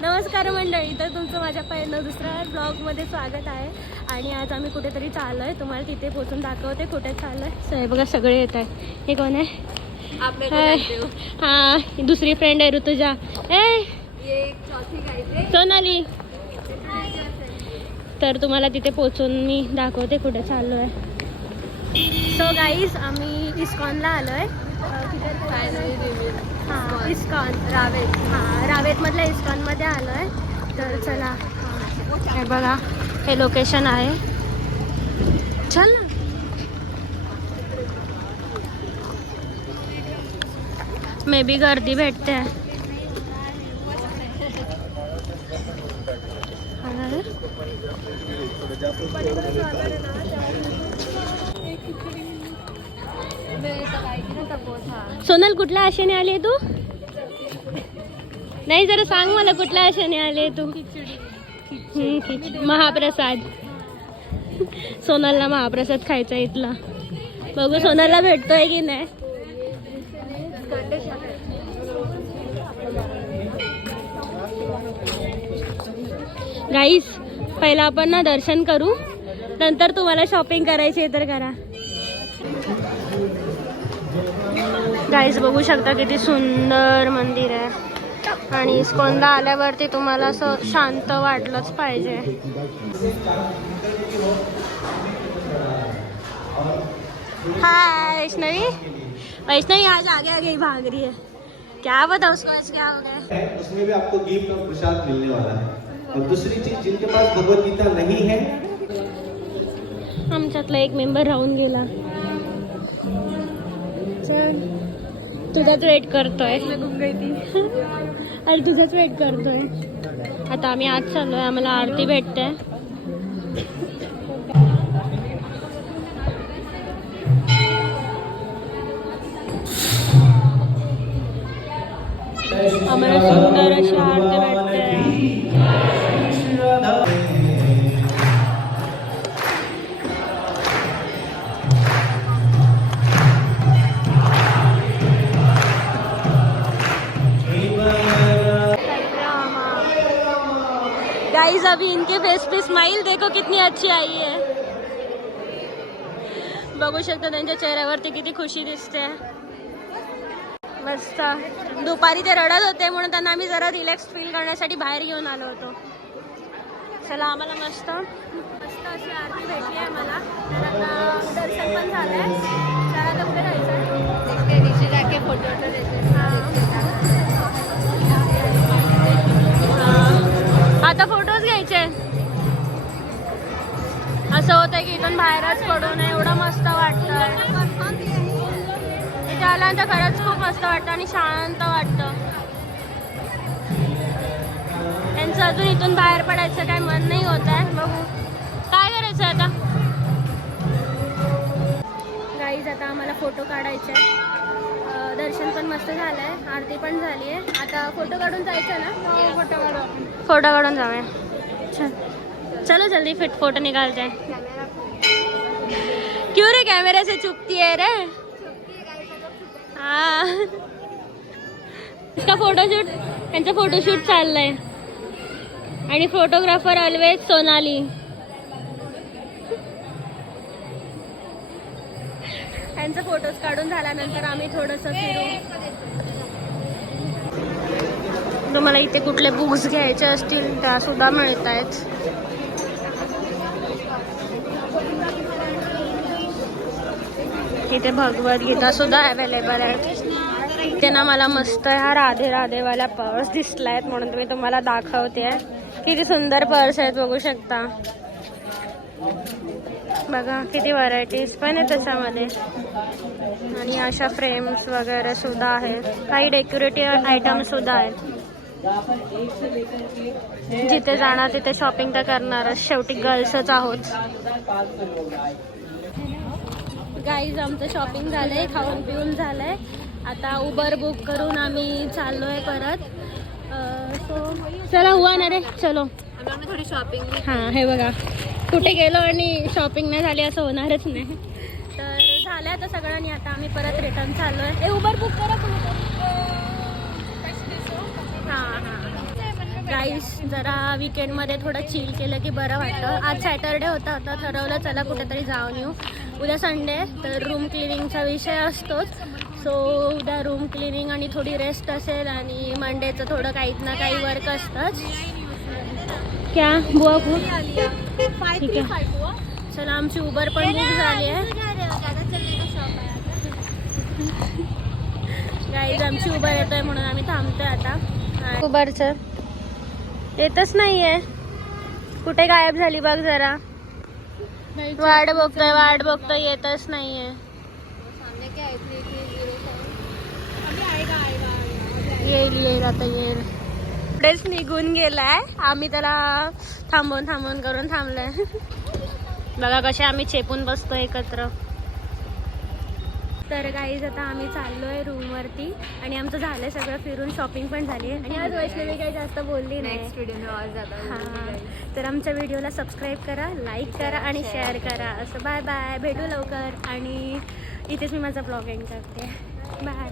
नमस्कार मंडळी, तर तुमचं माझ्या पहिलं दुसऱ्या ब्लॉगमध्ये स्वागत आहे. आणि आज आम्ही कुठेतरी चाललो आहे. तुम्हाला तिथे पोहोचून दाखवते कुठे चाललो आहे. हे बघा सगळे येत आहे. हे कोण आहे? हां, दुसरी फ्रेंड आहे ऋतुजा. सोनाली. तर तुम्हाला तिथे पोहोचून मी दाखवते कुठे चाललो आहे. सो गाईज, आम्ही इस्कॉनला आलो आहे. हां, इस्कॉन रावेत. हां, रावेतमधल्या इस्कॉनमध्ये आलो आहे. तर चला, हे बघा हे लोकेशन आहे. चल ना. मे बी गर्दी भेटते. सोनल, कुठल्या आशेने आली आहे तू? नाही, जरा सांग मला कुठल्या आशेने आली आहे तू? महाप्रसाद. सोनलला महाप्रसाद खायचा इथला. बघू सोनलला भेटतोय की नाही. गाईस, पहिला आपण ना दर्शन करू, नंतर तुम्हाला शॉपिंग करायची आहे तर करा. गाईस, बघू शकता किती सुंदर मंदिर आहे. आणि इस्कॉनला आल्यावरती तुम्हाला असं शांत वाटलंच पाहिजे. हाय वैष्णवी. वैष्णवी आज आगे आगे भाग रही है. क्या बताओ उसको आज क्या हो गया? उसमें भी आपको गिफ्ट और प्रसाद मिलने वाला है. और दूसरी चीज, जिनके पास भगवत गीता नहीं है, आमच्यातला एक मेंबर राहून गेला. चल, तुझाच वेट करतोय. अरे तुझाच वेट करतोय. आता आम्ही आज चाललोय, आम्हाला आरती भेटते. आम्हाला सुंदर अशी आरती भेटते. गाइस, अभी इनके फेस पे स्माइल देखो कितनी अच्छी आई है. बघू शकता त्यांच्या चेहऱ्यावरती किती खुशी दिसते. मस्त. दुपारी ते रडत होते म्हणून त्यांना आम्ही जरा रिलॅक्स फील करण्यासाठी बाहेर घेऊन आलो होतो. चला, आम्हाला मस्त मस्त अशी आरती भेटली आहे मला. तर आता दर्शन पण झालं आहे. चला, आता कुठे जायचं? नीचे जाके फोटो आता फोटोज घ्यायचे. असं होतं की इथून बाहेरच पडू नये. एवढं मस्त वाटतं. इथे आल्यानंतर खरंच खूप मस्त वाटतं आणि शांत वाटतं. त्यांचं अजून इथून बाहेर पडायचं काय मन नाही होत आहे. बघू काय करायचं आता. गाईज, आता आम्हाला फोटो काढायचे आहे. दर्शन पण मस्त झालं आहे, आरती पण झाली आहे. आता फोटो काढून जायचं ना. फोटो काढून जाऊया. चलो जल्दी फिट फोटो निकालते हैं. क्यों रे, कैमरे से चुपती है रे. हाँ, इसका फोटोशूट, त्यांचं फोटोशूट चाललंय. आणि फोटोग्राफर ऑलवेज सोनाली. त्यांचं फोटोज काढून झाल्यानंतर आम्ही थोडंसं फिरू. तुम्हाला इथे कुठले बुक्स घ्यायचे असतील त्या सुद्धा मिळत आहेत. इथे भगवद्गीता सुद्धा अवेलेबल आहे. इथे ना मला मस्त ह्या राधे राधेवाल्या पर्स दिसलायत म्हणून मी तुम्हाला दाखवते. किती सुंदर पर्स आहेत, बघू शकता. बघा किती व्हरायटीज पण आहे त्याच्यामध्ये. आणि अशा फ्रेम्स वगैरे सुद्धा आहेत. काही डेकोरेटिव्ह आयटम सुद्धा आहेत. जिथे जाणार तिथे शॉपिंग तर करणारच, शेवटी गर्ल्सच आहोत. गाईज, आमचं शॉपिंग झालंय, खाऊन पिऊन झालंय. आता उबर बुक करून आम्ही चाललोय परत. सो चला, हुआ ना रे, चलो. थोडी शॉपिंग. हां, हे बघा कुठे गेलो आणि शॉपिंग नाही झाली असं होणारच नाही. तर झालं आता सगळ्यांनी. आता आम्ही परत रिटर्न चाललोय. हे उबर बुक करा. हां हां. गाईस जरा विकेंडमध्ये थोडं चिल केलं की बरं वाटतं. आज सॅटरडे होता आता ठरवलं चला कुठेतरी जाऊन येऊ. उद्या संडे तर रूम क्लिनिंगचा विषय असतोच. सो उद्या रूम क्लिनिंग आणि थोडी रेस्ट असेल आणि मंडेचं थोडं काहीच ना काही वर्क असतंच. क्या बुवा खूप ठीक आहे. चला आमची उबर पण बुक झाली आहे गाईज. आमची उबर येतोय म्हणून आम्ही थांबतोय आता. उबरचं येतच नाहीये. कुठे गायब झाली बघ जरा. वाट बघतोय येतच नाहीये. येईल आता येईल. पुढेच निघून गेलाय. आम्ही त्याला थांबून करून थांबलोय. बघा कसे आम्ही चेपून बसतो एकत्र. तर गाईज आता आम्ही चाललोय रूमवरती आणि आमचं झालंय सगळं फिरून. शॉपिंग पण झाली आहे आणि आज वैष्णवी काही जास्त बोलली नाही. हां तर आमच्या व्हिडिओला सबस्क्राईब करा, लाईक करा आणि शेअर करा. असं बाय बाय, भेटू लवकर. आणि इथेच मी माझा ब्लॉग एंड करते. बाय.